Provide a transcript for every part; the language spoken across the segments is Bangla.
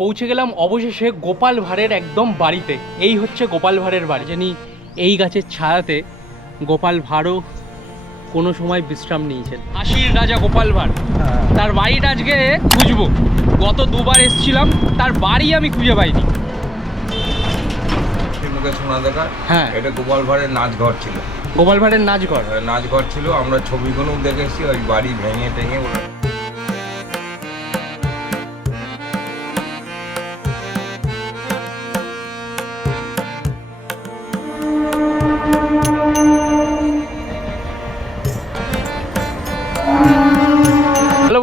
পৌঁছে গেলাম অবশেষে গোপাল ভাঁড়ের একদম বাড়িতে। এই হচ্ছে গোপাল ভাঁড়ের বাড়ি। জানি এই গাছের ছায়াতে গোপাল ভাঁড়ও কোনো সময় বিশ্রাম নিয়েছেন। হাসির রাজা গোপাল ভাঁড়, তার বাড়িটা আজকে খুঁজবো। গত দুবার এসেছিলাম, তার বাড়ি আমি খুঁজে পাইনি। শোনা দেখা, হ্যাঁ, এটা গোপাল ভাঁড়ের নাচঘর ছিল। গোপাল ভাঁড়ের নাচঘর নাচঘর ছিল, আমরা ছবিগুলো দেখেছি। ওই বাড়ি ভেঙে টেঙে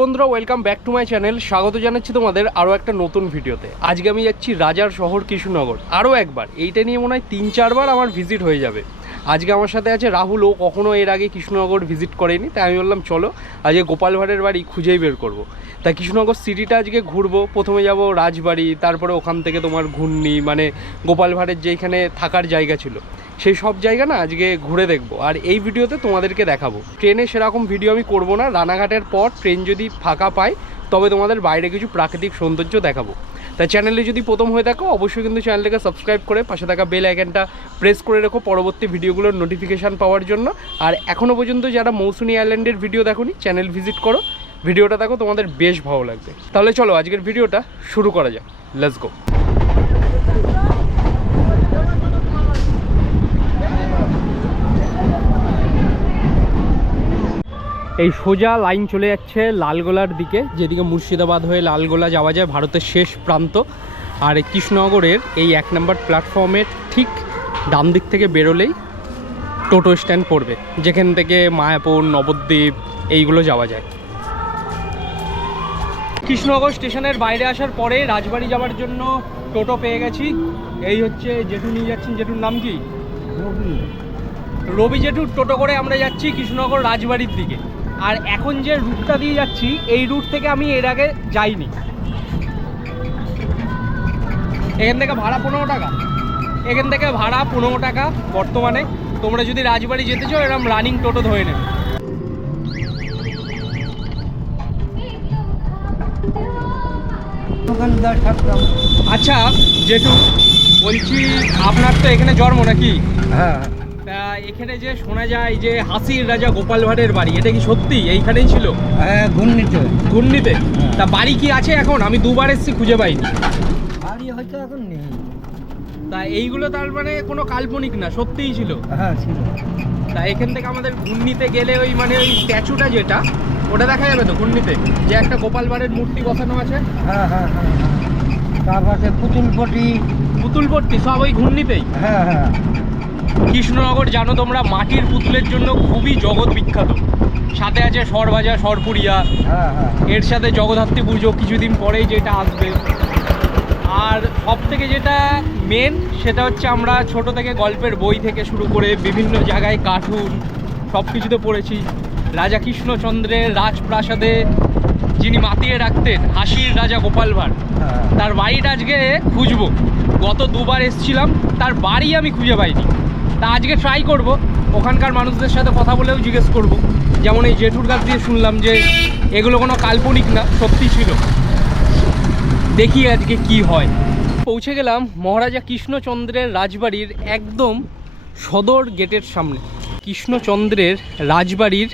বন্ধুরা, welcome back to my channel. স্বাগত জানাচ্ছি তোমাদের আরও একটা নতুন ভিডিওতে। আজকে আমি যাচ্ছি রাজার শহর কৃষ্ণনগর। আরও একবার, এইটা নিয়ে মনে হয় 3-4 বার আমার ভিজিট হয়ে যাবে। আজকে আমার সাথে আছে রাহুল। ও কখনো এর আগে কৃষ্ণনগর ভিজিট করেনি, তাই আমি বললাম চলো আজকে গোপাল ভাঁড়ের বাড়ি খুঁজেই বের করবো। তাই কৃষ্ণনগর সিটিটা আজকে ঘুরবো। প্রথমে যাব রাজবাড়ি, তারপরে ওখান থেকে তোমার ঘূর্ণি, মানে গোপাল ভাঁড়ের যেখানে থাকার জায়গা ছিল সেই সব জায়গা না আজকে ঘুরে দেখবো। আর এই ভিডিওতে তোমাদেরকে দেখাবো। ট্রেনে সেরকম ভিডিও আমি করবো না, রানাঘাটের পর ট্রেন যদি ফাঁকা পায় তবে তোমাদের বাইরে কিছু প্রাকৃতিক সৌন্দর্য দেখাবো। তাই চ্যানেলে যদি প্রথম হয়ে থাকো অবশ্যই কিন্তু চ্যানেলটাকে সাবস্ক্রাইব করে পাশে থাকা বেল আইকনটা প্রেস করে রেখো পরবর্তী ভিডিওগুলোর নোটিফিকেশান পাওয়ার জন্য। আর এখনও পর্যন্ত যারা মৌসুনি আইল্যান্ডের ভিডিও দেখোনি, চ্যানেল ভিজিট করো, ভিডিওটা দেখো, তোমাদের বেশ ভালো লাগবে। তাহলে চলো আজকের ভিডিওটা শুরু করা যাক। Let's go. এই সোজা লাইন চলে যাচ্ছে লালগোলার দিকে, যেদিকে মুর্শিদাবাদ হয়ে লালগোলা যাওয়া যায়, ভারতের শেষ প্রান্ত। আর কৃষ্ণনগরের এই 1 নম্বর প্ল্যাটফর্মের ঠিক ডান দিক থেকে বেরোলেই টোটো স্ট্যান্ড পড়বে, যেখান থেকে মায়াপুর, নবদ্বীপ এইগুলো যাওয়া যায়। কৃষ্ণনগর স্টেশনের বাইরে আসার পরে রাজবাড়ি যাওয়ার জন্য টোটো পেয়ে গেছি। এই হচ্ছে জেঠু নিয়ে যাচ্ছেন। জেঠুর নাম কি? রবি জেঠুর টোটো করে আমরা যাচ্ছি কৃষ্ণনগর রাজবাড়ির দিকে। আর এখন যে রুটটা দিয়ে যাচ্ছি, এই রুট থেকে আমি এর আগে যাইনি। এখান থেকে ভাড়া 15 টাকা। এখান থেকে ভাড়া 15 টাকা বর্তমানে। তোমরা যদি রাজবাড়ি যেতে চাও এরকম রানিং টোটো ধরে নেবে। আচ্ছা জেঠু, বলছি আপনার তো এখানে জন্ম নাকি? হ্যাঁ। তা এখানে যে শোনা যায় যে হাসির রাজা গোপাল ভাঁড়ের বাড়ি, এটা কি সত্যি এইখানেই ছিল? হ্যাঁ, ঘূর্ণিতে। তা বাড়ি কি আছে এখন? আমি দুবার এসেছি, খুঁজে পাইনি। বাড়ি হয়তো এখন নেই। তা এইগুলো তার মানে কোনো কাল্পনিক না, সত্যিই ছিল? হ্যাঁ ছিল। তা এখান থেকে আমাদের ঘূর্ণিতে গেলে ওই মানে ওই স্ট্যাচুটা যেটা, ওটা দেখা যাবে তো ঘূর্ণিতে, যে একটা গোপাল ভাঁড়ের মূর্তি বসানো আছে? হ্যাঁ হ্যাঁ হ্যাঁ। তারপরে পুতুলপট্টি সব ওই ঘূর্ণিতেই? হ্যাঁ হ্যাঁ। কৃষ্ণনগর জানো তোমরা মাটির পুতুলের জন্য খুবই জগৎ বিখ্যাত। সাথে আছে সরভাজা, সরপুরিয়া, হ্যাঁ হ্যাঁ। এর সাথে জগদ্ধাত্রী পুজো কিছুদিন পরেই যেটা আসবে। আর সব থেকে যেটা মেন সেটা হচ্ছে আমরা ছোট থেকে গল্পের বই থেকে শুরু করে বিভিন্ন জায়গায় কার্টুন সব কিছুতে পড়েছি। রাজা কৃষ্ণচন্দ্রের রাজপ্রাসাদে যিনি মাতিয়ে রাখতেন হাসির রাজা গোপাল ভাঁড়, তার বাড়িটা আজকে খুঁজবো। গত দুবার এসেছিলাম, তার বাড়ি আমি খুঁজে পাইনি। তা আজকে ট্রাই করব, ওখানকার মানুষদের সাথে কথা বলেও জিজ্ঞেস করব। যেমন এই জেঠুর কাছ দিয়ে শুনলাম যে এগুলো কোনো কাল্পনিক না, সত্যি ছিল। দেখি আজকে কি হয়। পৌঁছে গেলাম মহারাজা কৃষ্ণচন্দ্রের রাজবাড়ির একদম সদর গেটের সামনে। কৃষ্ণচন্দ্রের রাজবাড়ির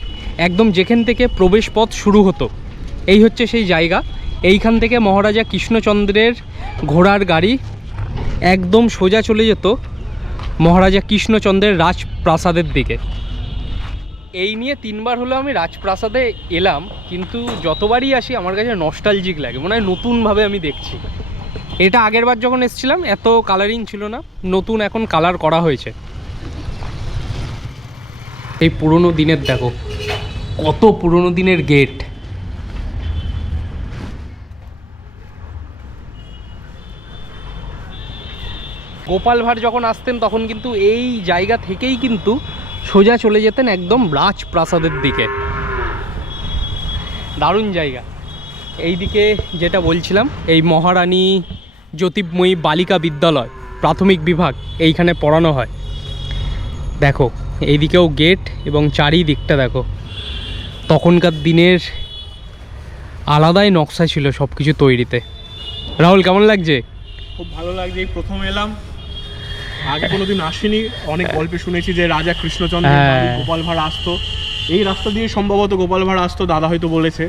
একদম যেখান থেকে প্রবেশ পথ শুরু হতো, এই হচ্ছে সেই জায়গা। এইখান থেকে মহারাজা কৃষ্ণচন্দ্রের ঘোড়ার গাড়ি একদম সোজা চলে যেত মহারাজা কৃষ্ণচন্দ্রের রাজপ্রাসাদের দিকে। এই নিয়ে 3 বার হলো আমি রাজপ্রাসাদে এলাম, কিন্তু যতবারই আসি আমার কাছে নস্টালজিক লাগে, মনে হয় নতুনভাবে আমি দেখছি। এটা আগের বার যখন এসেছিলাম এত কালারিং ছিল না, নতুন এখন কালার করা হয়েছে। এই পুরনো দিনের দেখো, কত পুরনো দিনের গেট। গোপাল ভাঁড় যখন আসতেন তখন কিন্তু এই জায়গা থেকেই কিন্তু সোজা চলে যেতেন একদম রাজপ্রাসাদের দিকে। দারুণ জায়গা। এই দিকে যেটা বলছিলাম, এই মহারানী জ্যোতির্ময়ী বালিকা বিদ্যালয় প্রাথমিক বিভাগ এইখানে পড়ানো হয়। দেখো এইদিকেও গেট, এবং চারিদিকটা দেখো। তখনকার দিনের আলাদাই নকশা ছিল সব কিছু তৈরিতে। রাহুল কেমন লাগছে? খুব ভালো লাগছে, এই প্রথম এলাম, আগে কোনোদিন আসিনি। অনেক গল্পে শুনেছি যে রাজা কৃষ্ণচন্দ্রের হ্যাঁ। বাড়ি গোপাল ভাঁড় আসতো, এই রাস্তা দিয়ে সম্ভবত গোপাল ভাঁড় আসতো, দাদা হয়তো বলেছে।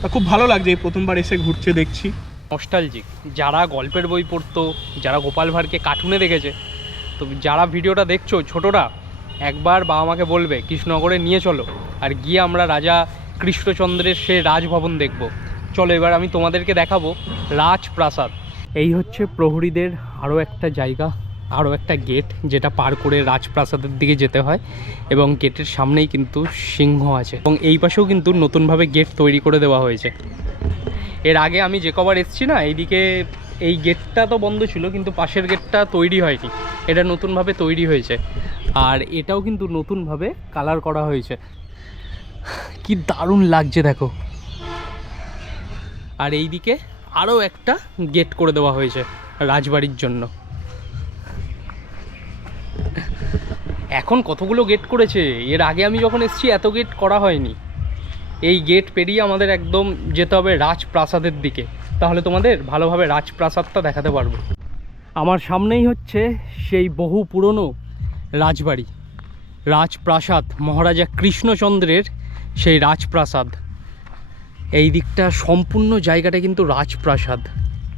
তা খুব ভালো লাগছে, এই প্রথমবার এসে ঘুরছে দেখছি। নস্টালজিক, যারা গল্পের বই পড়তো, যারা গোপাল ভাঁড়কে কার্টুনে দেখেছে, তো যারা ভিডিওটা দেখছো ছোটরা, একবার বাবা মাকে বলবে কৃষ্ণনগরে নিয়ে চলো, আর গিয়ে আমরা রাজা কৃষ্ণচন্দ্রের সে রাজভবন দেখব। চলো এবার আমি তোমাদেরকে দেখাবো রাজপ্রাসাদ। এই হচ্ছে প্রহরীদের আরও একটা জায়গা, আরও একটা গেট, যেটা পার করে রাজপ্রাসাদের দিকে যেতে হয়, এবং গেটের সামনেই কিন্তু সিংহ আছে, এবং এই পাশেও কিন্তু নতুনভাবে গেট তৈরি করে দেওয়া হয়েছে। এর আগে আমি যে কবার এসেছি না, এইদিকে এই গেটটা তো বন্ধ ছিল, কিন্তু পাশের গেটটা তৈরি হয়নি, এটা নতুনভাবে তৈরি হয়েছে। আর এটাও কিন্তু নতুনভাবে কালার করা হয়েছে, কি দারুণ লাগছে দেখো। আর এইদিকে আরও একটা গেট করে দেওয়া হয়েছে রাজবাড়ির জন্য। এখন কতগুলো গেট করেছে, এর আগে আমি যখন এসেছি এত গেট করা হয়নি। এই গেট পেরিয়ে আমাদের একদম যেতে হবে রাজপ্রাসাদের দিকে, তাহলে তোমাদের ভালোভাবে রাজপ্রাসাদটা দেখাতে পারবো। আমার সামনেই হচ্ছে সেই বহু পুরনো রাজবাড়ি, রাজপ্রাসাদ, মহারাজা কৃষ্ণচন্দ্রের সেই রাজপ্রাসাদ। এই দিকটা সম্পূর্ণ জায়গাটা কিন্তু রাজপ্রাসাদ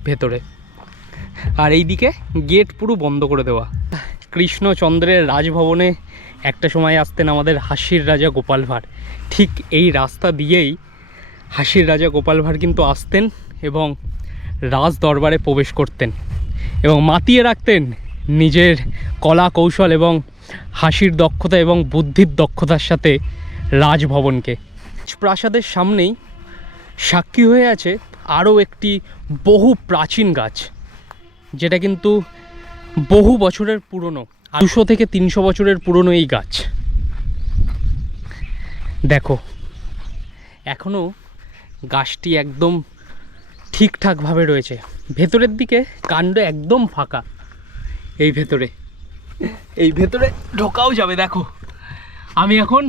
ভেতরে, আর এই দিকে গেট পুরো বন্ধ করে দেওয়া। কৃষ্ণচন্দ্রের রাজভবনে একটা সময় আসতেন আমাদের হাসির রাজা গোপাল ভাঁড়, ঠিক এই রাস্তা দিয়েই হাসির রাজা গোপাল ভাঁড় কিন্তু আসতেন এবং রাজ দরবারে প্রবেশ করতেন, এবং মাতিয়ে রাখতেন নিজের কলা কৌশল এবং হাসির দক্ষতা এবং বুদ্ধির দক্ষতার সাথে রাজভবনকে। প্রাসাদের সামনেই সাক্ষী হয়ে আছে আরও একটি বহু প্রাচীন গাছ, যেটা কিন্তু বহু বছরের পুরনো, 200 থেকে 300 বছরের পুরনো এই গাছ। দেখো এখনও গাছটি একদম ঠিকঠাকভাবে রয়েছে, ভেতরের দিকে কাণ্ড একদম ফাঁকা। এই ভেতরে ঢোকাও যাবে। দেখো আমি এখন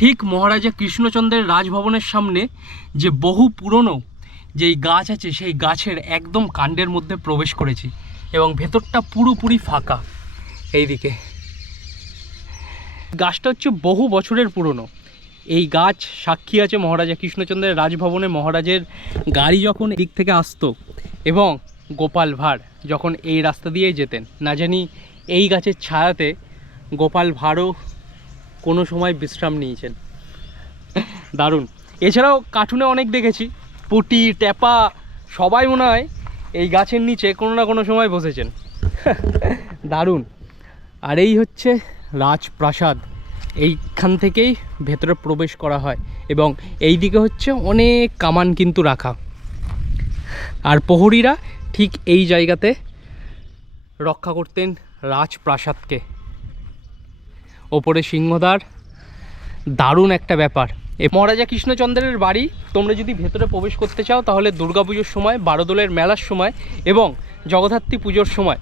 ঠিক মহারাজা কৃষ্ণচন্দ্রের রাজভবনের সামনে যে বহু পুরনো যেই গাছ আছে, সেই গাছের একদম কাণ্ডের মধ্যে প্রবেশ করেছি, এবং ভেতরটা পুরোপুরি ফাঁকা। এইদিকে গাছটা হচ্ছে বহু বছরের পুরনো। এই গাছ সাক্ষী আছে মহারাজা কৃষ্ণচন্দ্রের রাজভবনে মহারাজের গাড়ি যখন এদিক থেকে আসতো, এবং গোপাল ভাঁড় যখন এই রাস্তা দিয়েই যেতেন, না জানি এই গাছের ছায়াতে গোপাল ভাঁড়ও কোনো সময় বিশ্রাম নিয়েছেন। দারুণ। এছাড়াও কার্টুনে অনেক দেখেছি, পুটি ট্যাপা সবাই মনে হয় এই গাছের নিচে কোনো না কোনো সময় বসেছেন। দারুণ। আর এই হচ্ছে রাজপ্রাসাদ, এইখান থেকেই ভেতরে প্রবেশ করা হয়, এবং এই দিকে হচ্ছে অনেক কামান কিন্তু রাখা, আর প্রহরীরা ঠিক এই জায়গাতে রক্ষা করতেন রাজপ্রাসাদকে। ওপরে সিংহদ্বার, দারুণ একটা ব্যাপার। মহারাজা কৃষ্ণচন্দ্রের বাড়ি তোমরা যদি ভেতরে প্রবেশ করতে চাও, তাহলে দুর্গাপুজোর সময়, বারোদোলের মেলার সময় এবং জগদ্ধাত্রী পুজোর সময়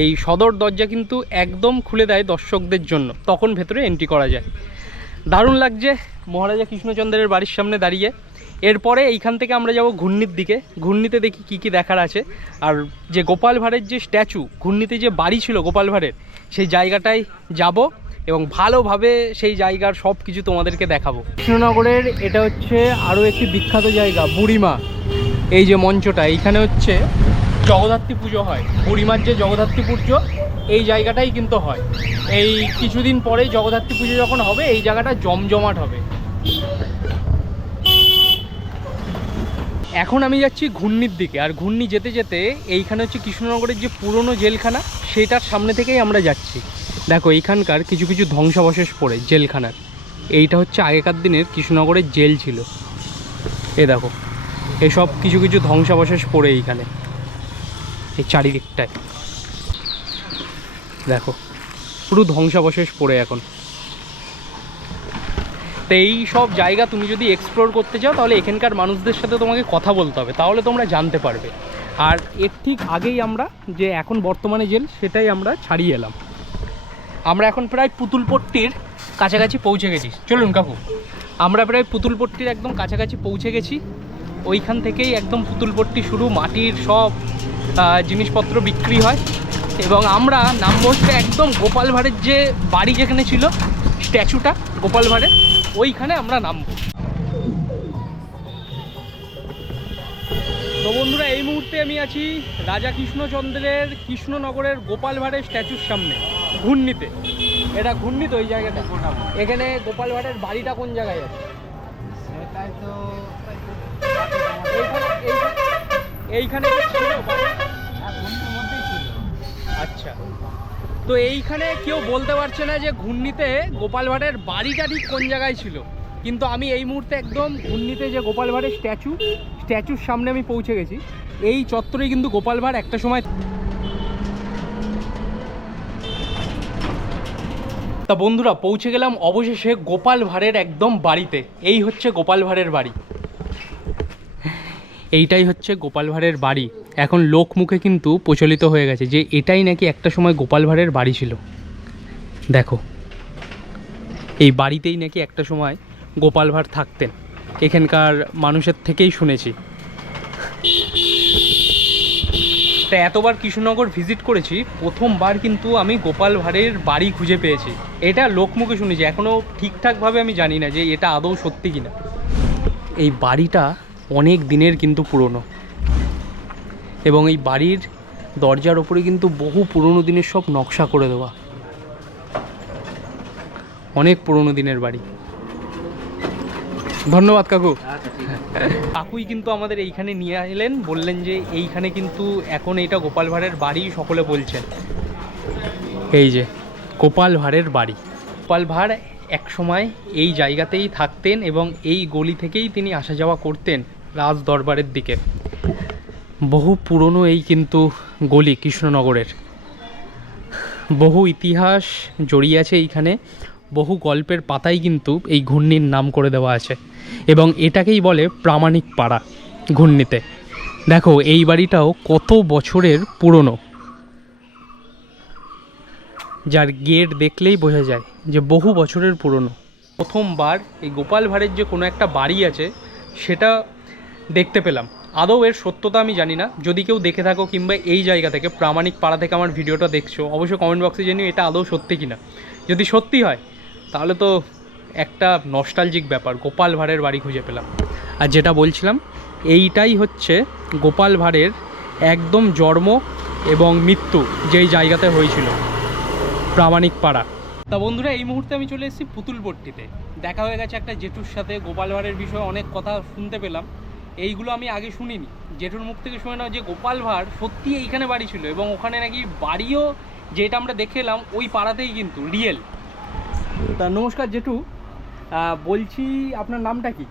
এই সদর দরজা কিন্তু একদম খুলে দেয় দর্শকদের জন্য, তখন ভেতরে এন্ট্রি করা যায়। দারুণ লাগছে মহারাজা কৃষ্ণচন্দ্রের বাড়ির সামনে দাঁড়িয়ে। এরপরে এইখান থেকে আমরা যাব ঘূর্ণির দিকে, ঘূর্ণিতে দেখি কি কি দেখার আছে। আর যে গোপাল ভাঁড়ের যে স্ট্যাচু, ঘূর্ণিতে যে বাড়ি ছিল গোপাল ভাঁড়ের, সেই জায়গাটায় যাব এবং ভালোভাবে সেই জায়গার সব কিছু তোমাদেরকে দেখাবো। কৃষ্ণনগরের এটা হচ্ছে আরও একটি বিখ্যাত জায়গা, বুড়িমা। এই যে মঞ্চটা, এইখানে হচ্ছে জগদ্ধাত্রী পুজো হয়, বুড়িমার যে জগদ্ধাত্রী পুজো, এই জায়গাটাই কিন্তু হয়। এই কিছুদিন পরেই জগদ্ধাত্রী পুজো যখন হবে, এই জায়গাটা জমজমাট হবে। এখন আমি যাচ্ছি ঘূর্ণির দিকে, আর ঘূর্ণি যেতে যেতে এইখানে হচ্ছে কৃষ্ণনগরের যে পুরনো জেলখানা, সেটার সামনে থেকেই আমরা যাচ্ছি। দেখো এইখানকার কিছু কিছু ধ্বংসাবশেষ পড়ে জেলখানার। এইটা হচ্ছে আগেকার দিনের কৃষ্ণনগরের জেল ছিল। দেখো এসব কিছু কিছু ধ্বংসাবশেষ পড়ে এইখানে, এই চারিদিকটায় দেখো পুরো ধ্বংসাবশেষ পড়ে এখন। তো এই সব জায়গা তুমি যদি এক্সপ্লোর করতে চাও, তাহলে এখানকার মানুষদের সাথে তোমাকে কথা বলতে হবে, তাহলে তোমরা জানতে পারবে। আর এর ঠিক আগেই আমরা যে এখন বর্তমানে জেল, সেটাই আমরা ছাড়িয়ে এলাম। আমরা এখন প্রায় পুতুলপট্টির কাছাকাছি পৌঁছে গেছি। চলুন কাকু, আমরা প্রায় পুতুলপট্টির একদম কাছাকাছি পৌঁছে গেছি, ওইখান থেকেই একদম পুতুলপট্টি শুরু, মাটির সব জিনিসপত্র বিক্রি হয়। এবং আমরা নামবো হচ্ছে একদম গোপাল ভাঁড়ের যে বাড়ি যেখানে ছিল স্ট্যাচুটা গোপাল ভাঁড়ের, ওইখানে আমরা নামবো। তো বন্ধুরা, এই মুহূর্তে আমি আছি রাজা কৃষ্ণচন্দ্রের কৃষ্ণনগরের গোপাল ভাঁড়ের স্ট্যাচুর সামনে, ঘূর্ণিতে। এটা ঘূর্ণিত ওই জায়গাটা। এখানে গোপাল ভাঁড়ের বাড়িটা কোন জায়গায় আছে? সেটাই তো এইখানে কি ছিল বাড়ি? ঘুমটির মধ্যেই ছিল। আচ্ছা, তো এইখানে কেউ বলতে পারছে না যে ঘূর্ণিতে গোপাল ভাঁড়ের বাড়িটা ঠিক কোন জায়গায় ছিল, কিন্তু আমি এই মুহূর্তে একদম ঘূর্ণিতে যে গোপাল ভাঁড়ের স্ট্যাচুর সামনে আমি পৌঁছে গেছি। এই চত্বরেই কিন্তু গোপাল ভাঁড় একটা সময়। তা বন্ধুরা, পৌঁছে গেলাম অবশেষে গোপাল ভাঁড়ের একদম বাড়িতে। এই হচ্ছে গোপাল ভাঁড়ের বাড়ি, এইটাই হচ্ছে গোপাল ভাঁড়ের বাড়ি। এখন লোকমুখে কিন্তু প্রচলিত হয়ে গেছে যে এটাই নাকি একটা সময় গোপাল ভাঁড়ের বাড়ি ছিল। দেখো, এই বাড়িতেই নাকি একটা সময় গোপাল ভাঁড় থাকতেন, এখানকার মানুষের থেকেই শুনেছি। তা এতবার কৃষ্ণনগর ভিজিট করেছি, প্রথমবার কিন্তু আমি গোপাল ভাঁড়ের বাড়ি খুঁজে পেয়েছি। এটা লোকমুখে শুনেছি, এখনও ঠিকঠাকভাবে আমি জানি না যে এটা আদৌ সত্যি কিনা। এই বাড়িটা অনেক দিনের কিন্তু পুরনো, এবং এই বাড়ির দরজার ওপরে কিন্তু বহু পুরনো দিনের সব নকশা করে দেওয়া। অনেক পুরনো দিনের বাড়ি। ধন্যবাদ কাকু। কাকুই কিন্তু আমাদের এইখানে নিয়ে এলেন, বললেন যে এইখানে কিন্তু এখন এটা গোপাল ভাঁড়ের বাড়ি সকলে বলছেন। এই যে গোপাল ভাঁড়ের বাড়ি। গোপাল ভাঁড় এক সময় এই জায়গাতেই থাকতেন এবং এই গলি থেকেই তিনি আসা যাওয়া করতেন রাজ দরবারের দিকে। বহু পুরনো এই কিন্তু গলি কৃষ্ণনগরের, বহু ইতিহাস জড়িয়ে আছে এইখানে, বহু গল্পের পাতায় কিন্তু এই ঘূর্ণির নাম করে দেওয়া আছে, এবং এটাকেই বলে প্রামাণিক পাড়া ঘূর্ণিতে। দেখো এই বাড়িটাও কত বছরের পুরনো, যার গেট দেখলেই বোঝা যায় যে বহু বছরের পুরনো। প্রথমবার এই গোপাল ভাঁড়ের যে কোনো একটা বাড়ি আছে সেটা দেখতে পেলাম। আদৌ এর সত্যতা আমি জানি না, যদি কেউ দেখে থাকো কিংবা এই জায়গা থেকে প্রামাণিক পাড়া থেকে আমার ভিডিওটা দেখছো, অবশ্যই কমেন্ট বক্সে জানিও এটা আদৌ সত্যি কিনা। যদি সত্যি হয় তাহলে তো একটা নস্টালজিক ব্যাপার, গোপাল ভাঁড়ের বাড়ি খুঁজে পেলাম। আর যেটা বলছিলাম, এইটাই হচ্ছে গোপাল ভাঁড়ের একদম জন্ম এবং মৃত্যু যেই জায়গাতে হয়েছিল, প্রামাণিক পাড়া। তা বন্ধুরা, এই মুহূর্তে আমি চলে এসেছি পুতুলপট্টিতে। দেখা হয়ে গেছে একটা জেঠুর সাথে, গোপাল ভাঁড়ের বিষয়ে অনেক কথা শুনতে পেলাম। এইগুলো আমি আগে শুনিনি, জেঠুর মুখ থেকে শুনে নাও যে গোপাল ভাঁড় সত্যি এইখানে বাড়ি ছিল, এবং ওখানে নাকি বাড়িও যেটা আমরা দেখে এলাম ওই পাড়াতেই কিন্তু রিয়েল। তা নমস্কার জেঠু, বলছি আপনার নামটা কি?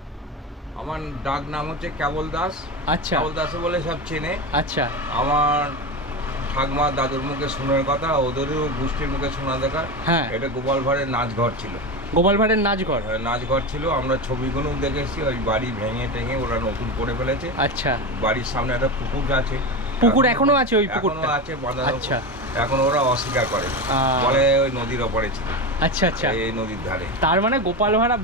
আমার ডাক নাম হচ্ছে কেবল দাস। আচ্ছা, কেবল দাস বলে সব চেনে। আচ্ছা, আমার ঠাকমা দাদুর মুখে শোনার কথা, ওদেরও গোষ্ঠীর মুখে শোনা দেখা। হ্যাঁ, এটা গোপাল ভাঁড়ের নাচঘর ছিল। গোপাল ভাঁড়ের নাচঘর। নাচঘর ছিল, আমরা ছবিগুলো দেখেছি। ওই বাড়ি ভেঙে টেঙে ওরা নতুন করে ফেলেছে। আচ্ছা, বাড়ির সামনে একটা পুকুর আছে। পুকুর এখনো আছে? ওই পুকুরটা আছে বাঁধা। আচ্ছা, এখন ওরা অস্বীকার করে, বলে ওই নদীর ওপরে ছিল। আচ্ছা আচ্ছা, এই নদীর ধারে। তার মানে গোপাল ভাঁড়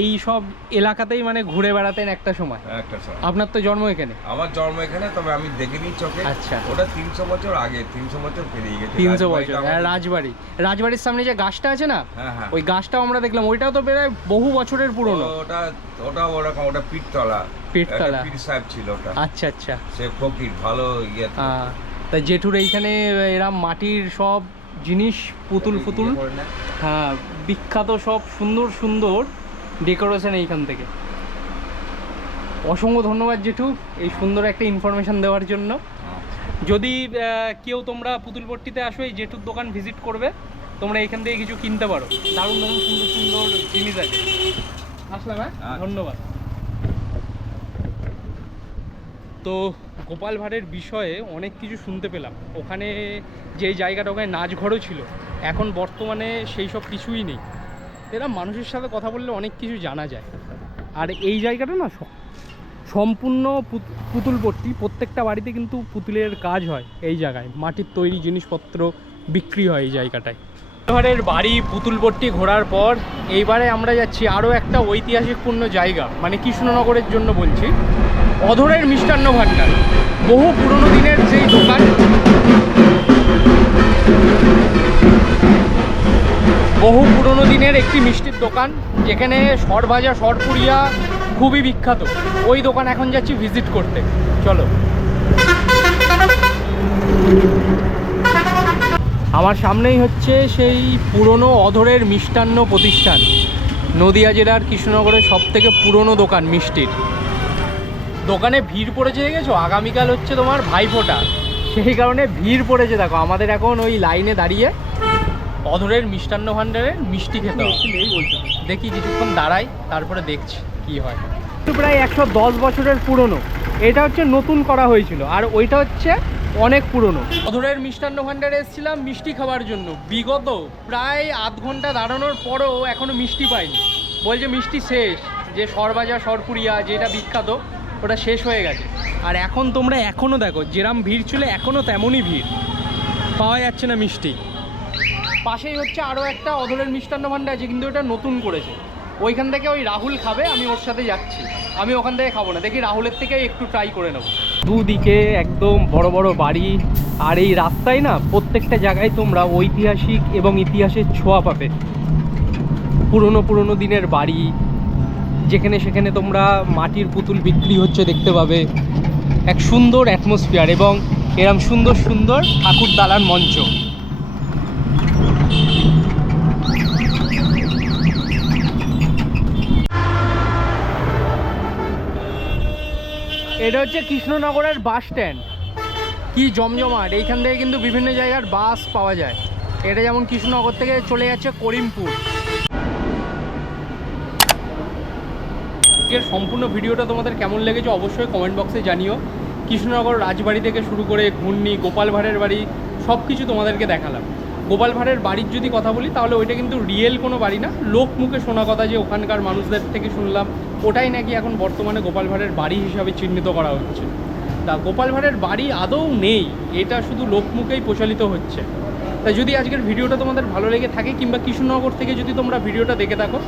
এই সব এলাকাতেই মানে ঘুরে বেড়াতেন একটা সময়। একটা সময়। আপনার তো জন্ম এখানে? আমার জন্ম এখানে, তবে আমি দেখিনি চোখে। আচ্ছা, ওটা 300 বছর আগে, 300 বছর পেরিয়ে গেছে। 300 বছর। রাজবাড়ির সামনে যে গাছটা আছে না, হ্যাঁ হ্যাঁ, ওই গাছটাও আমরা দেখলাম, ওইটাও তো প্রায় বহু বছরের পুরনো। ওটা ওরকম, ওটা পিঠতলা। পিঠতলা, পীর সাহেব ছিল ওটা। আচ্ছা আচ্ছা, সে ফকির, ভালো ইয়ে। তা জেঠুর এইখানে এরা মাটির সব জিনিস, পুতুল হ্যাঁ, বিখ্যাত সব সুন্দর সুন্দর ডেকোরেশন এইখান থেকে। অসংখ্য ধন্যবাদ জেঠু এই সুন্দর একটা ইনফরমেশন দেওয়ার জন্য। যদি কেউ তোমরা পুতুলপট্টিতে আসো, এই জেঠুর দোকান ভিজিট করবে, তোমরা এখান থেকে কিছু কিনতে পারো। দারুণ দারুণ সুন্দর সুন্দর জিনিস আছে। আসলাম, হ্যাঁ, ধন্যবাদ। তো গোপাল ভাঁড়ের বিষয়ে অনেক কিছু শুনতে পেলাম। ওখানে যেই জায়গাটা, ওখানে নাচঘরও ছিল, এখন বর্তমানে সেই সব কিছুই নেই। এরা মানুষের সাথে কথা বললে অনেক কিছু জানা যায়। আর এই জায়গাটা না সম্পূর্ণ পুতুলপট্টি, প্রত্যেকটা বাড়িতে কিন্তু পুতুলের কাজ হয় এই জায়গায়, মাটির তৈরি জিনিসপত্র বিক্রি হয় এই জায়গাটায়। ভাঁড়ের বাড়ি পুতুলপট্টি ঘোরার পর এইবারে আমরা যাচ্ছি আরও একটা ঐতিহাসিকপূর্ণ জায়গা, মানে কৃষ্ণনগরের জন্য বলছি, অধরের মিষ্টান্ন ভাণ্ডার, বহু পুরনো দিনের যেই দোকান, বহু পুরনো দিনের একটি মিষ্টির দোকান, যেখানে সরভাজা সরপুরিয়া খুবই বিখ্যাত। ওই দোকান এখন যাচ্ছি ভিজিট করতে, চলো। আমার সামনেই হচ্ছে সেই পুরনো অধরের মিষ্টান্ন প্রতিষ্ঠান, নদিয়া জেলার কৃষ্ণনগরের সবথেকে পুরনো দোকান মিষ্টির। দোকানে ভিড় পড়েছে দেখেছো, আগামীকাল হচ্ছে তোমার ভাইফোঁটা, সেই কারণে ভিড় পড়েছে। দেখো আমাদের এখন ওই লাইনে দাঁড়িয়ে অধরের মিষ্টান্ন ভাণ্ডারের মিষ্টি খেতে হবে। দেখি কিছুক্ষণ দাঁড়াই, তারপরে দেখছি কি হয়। প্রায় 110 বছরের পুরনো, এটা হচ্ছে নতুন করা হয়েছিল, আর ওইটা হচ্ছে অনেক পুরনো। অধরের মিষ্টান্ন ভাণ্ডারে এসেছিলাম মিষ্টি খাওয়ার জন্য, বিগত প্রায় আধ ঘন্টা দাঁড়ানোর পরও এখনও মিষ্টি পাইনি। বলছে মিষ্টি শেষ, যে সরভাজা সরপুরিয়া যেটা বিখ্যাত ওটা শেষ হয়ে গেছে। আর এখন তোমরা এখনও দেখো যেরম ভিড় ছিল এখনও তেমনই ভিড়, পাওয়া যাচ্ছে না মিষ্টি। পাশেই হচ্ছে আরও একটা অধরের মিষ্টান্ন ভাণ্ডার আছে, কিন্তু ওটা নতুন করেছে। ওইখান থেকে ওই রাহুল খাবে, আমি ওর সাথে যাচ্ছি। আমি ওখান থেকে খাবো না, দেখি রাহুলের থেকে একটু ট্রাই করে নেব। দুদিকে একদম বড় বড় বাড়ি, আর এই রাস্তায় না প্রত্যেকটা জায়গায় তোমরা ঐতিহাসিক এবং ইতিহাসের ছোঁয়া পাবে। পুরনো পুরনো দিনের বাড়ি, যেখানে সেখানে তোমরা মাটির পুতুল বিক্রি হচ্ছে দেখতে পাবে। এক সুন্দর অ্যাটমসফিয়ার এবং এরম সুন্দর সুন্দর ঠাকুর দালান মঞ্চ। এটা হচ্ছে কৃষ্ণনগরের বাস স্ট্যান্ড, কি জমজমাট। এইখান থেকে কিন্তু বিভিন্ন জায়গার বাস পাওয়া যায়। এটা যেমন কৃষ্ণনগর থেকে চলে যাচ্ছে করিমপুর। এর সম্পূর্ণ ভিডিওটা তোমাদের কেমন লেগেছে অবশ্যই কমেন্ট বক্সে জানিও। কৃষ্ণনগর রাজবাড়ি থেকে শুরু করে ঘূর্ণি, গোপাল ভাঁড়ের বাড়ি, সব কিছু তোমাদেরকে দেখালাম। গোপাল ভাঁড়ের বাড়ির যদি কথা বলি তাহলে ওইটা কিন্তু রিয়েল কোনো বাড়ি না, লোক মুখে শোনা কথা, যে ওখানকার মানুষদের থেকে শুনলাম ওটাই নাকি এখন বর্তমানে গোপাল ভাঁড়ের বাড়ি হিসাবে চিহ্নিত করা হচ্ছে। তা গোপাল ভাঁড়ের বাড়ি আদৌ নেই, এটা শুধু লোকমুখেই প্রচলিত হচ্ছে। তাই যদি আজকের ভিডিওটা তোমাদের ভালো লেগে থাকে, কিংবা কৃষ্ণনগর থেকে যদি তোমরা ভিডিওটা দেখে থাকো,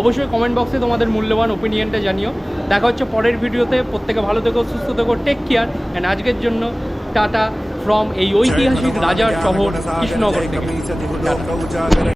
অবশ্যই কমেন্ট বক্সে তোমাদের মূল্যবান ওপিনিয়নটা জানিও। দেখা হচ্ছে পরের ভিডিওতে। প্রত্যেকে ভালো থেকো, সুস্থ থেকো, টেক কেয়ার। অ্যান্ড আজকের জন্য টাটা ফ্রম এই ঐতিহাসিক রাজার শহর কৃষ্ণনগর থেকে।